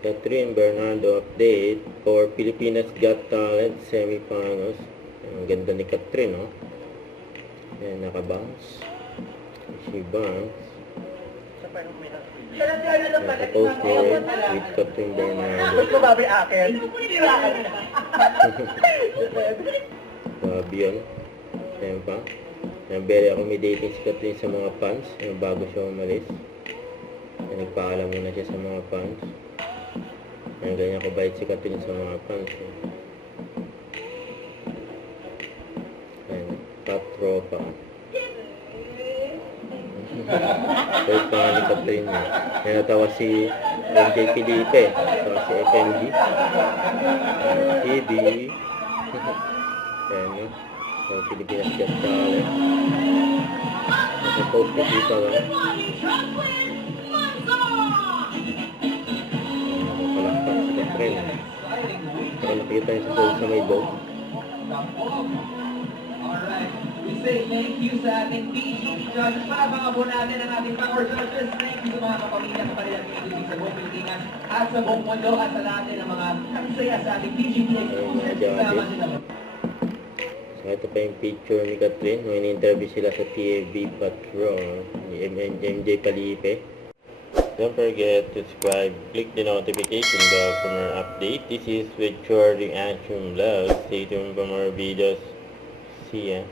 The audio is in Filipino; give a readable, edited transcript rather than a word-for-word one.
Catherine Bernardo update for Pilipinas Got Talent semifinals. Ang ganda ni Catherine, no? Ayan, nakabounce. She bounce. Nakapost ni with Catherine Bernardo. Gusto babi akin. Babi yun. Ayan pa. Ayan, very accommodating si Catherine sa mga fans. Ayan, bago siya umalis. Ayan, nagpaalam muna siya sa mga fans. Ayan, ganyan kabait si Catherine sa mga fans. Ayan, top tropa. Bait pa nga ni Catherine niya. Ayan, natawa si MJ Felipe. Natawa si FMG. TV. Ayan, no? So, Pilipinas Got Talent. Nasa-post ni Tita, no? Nakapalakpak si Catherine. Para nakita niya sa may boat. Alright. We say thank you sa ating PGP judges. Palabang po natin ang ating power judges. Thank you sa mga kapamilya, kapalilang PGP sa buong Pilipinas at sa buong mundo at sa lahat ng mga kapisaya sa ating PGP exclusive. Salamat din naman. So, ito pa yung picture ni Catherine nung in-interview sila sa TFB Patrol ni MJ Felipe. Don't forget to subscribe, click the notification bell for more update. This is with Jordan Action Vlog. Stay tuned for more videos. See ya.